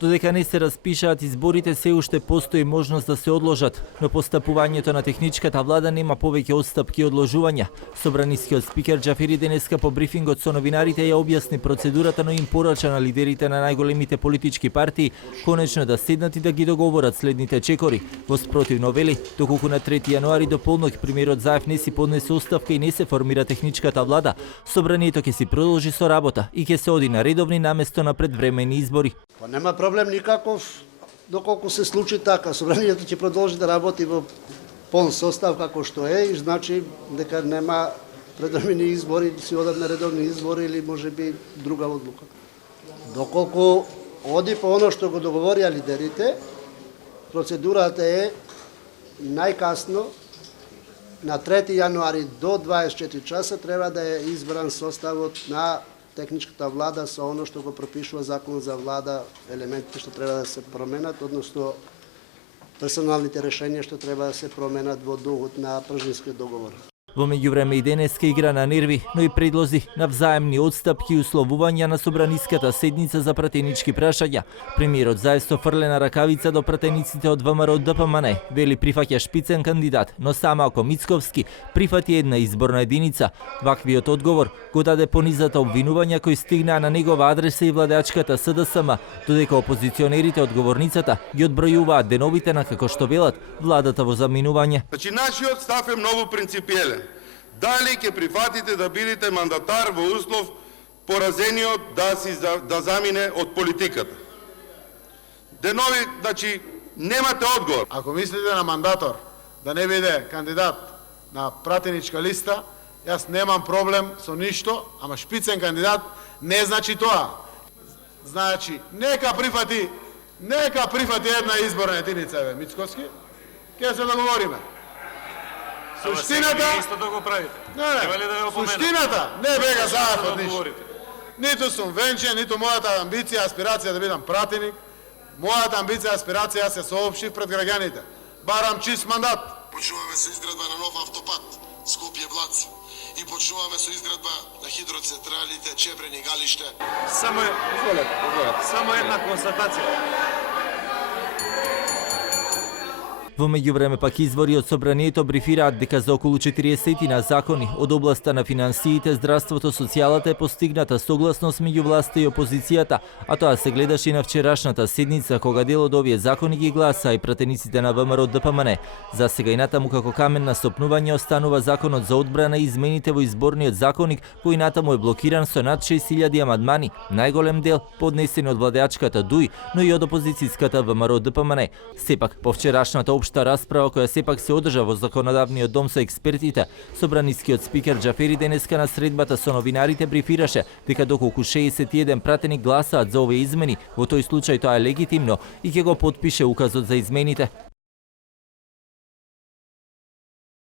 Додека не се распишаат изборите, се уште постои можност да се одложат, но постапувањето на техничката влада нема повеќе отстапки и одложувања. Собранискиот спикер Џафери денеска по брифингот со новинарите ја објасни процедурата, но им порача на лидерите на најголемите политички партии конечно да седнат и да ги договорат следните чекори. Во спротивно вели, доколку на 3 јануари до полноќ премиерот Заев не си поднесе оставка и не се формира техничката влада, собранието ќе си продолжи со работа и ќе се оди на редовни наместо на предвремени избори. Па нема проблем никаков, доколку се случи така. Собранието ќе продолжи да работи во полн состав како што е и значи дека нема предвремени избори, си одат на редовни избори или можеби друга одлука. Доколку оди по оно што го договорија лидерите, процедурата е најкасно на 3 јануари до 24 часа треба да е избран составот на техничката влада со оно што го пропишува законот за влада, елементите што треба да се променат, односно персоналните решенија што треба да се променат во духот на Пржинскиот договор. Во меѓувреме и денеска игра на нерви, но и предлози на взаемни отстапки и условувања на собраниската седница за пратенички прашања. Премиерот Заев со фрлена ракавица до пратениците од ВМРО ДПМН вели прифаќа шпицен кандидат, но само ако Мицковски прифати една изборна единица. Ваквиот одговор го даде понизата обвинувања кои стигнаа на негова адреса и владеачката СДСМ, додека опозиционерите од говорницата ги одбројуваат деновите на, како што велат, владата во заминување. Значи, нашиот став е многу принципиелен. Дали ќе прифатите да бидете мандатар во услов поразениот да замине од политиката? Денови, значи, немате одговор. Ако мислите на мандатор да не биде кандидат на пратеничка листа, јас немам проблем со ништо, ама шпицен кандидат не значи тоа. Значи, нека прифати една изборна единица, Мицковски, ќе се договориме. Суштината исто да го правите. Суштината не бега Заев од ништо. Ниту сум венчен, ниту мојата амбиција, аспирација да бидам пратеник. Мојата амбиција, аспирација јас се соопштив пред граѓаните. Барам чист мандат. Почнуваме со изградба на нов автопат Скопје-Блац и почнуваме со изградба на хидроцентралите Чебрени, Галиште. Само една констатација. Во меѓувреме пак извори од собранието брифираат дека за околу 40 на закони од областа на финансиите, здравството, социјалата е постигната согласност меѓу власта и опозицијата, а тоа се гледаше и на вчерашната седница кога дел од овие закони ги гласаа и пратениците на ВМРО ДПМН. За сега и натаму како камен на стопнување останува законот за одбрана и измените во изборниот законник, кој натаму е блокиран со над 6000 амандмани, најголем дел поднесени од владеачката ДУИ, но и од опозицијската ВМРО ДПМН. Сепак по вчерашната општа расправа која сепак се одржа во законодавниот дом со експертите, собранискиот спикер Џафери денеска на средбата со новинарите брифираше дека доколку 61 пратеник гласаат за овие измени, во тој случај тоа е легитимно и ќе го потпише указот за измените.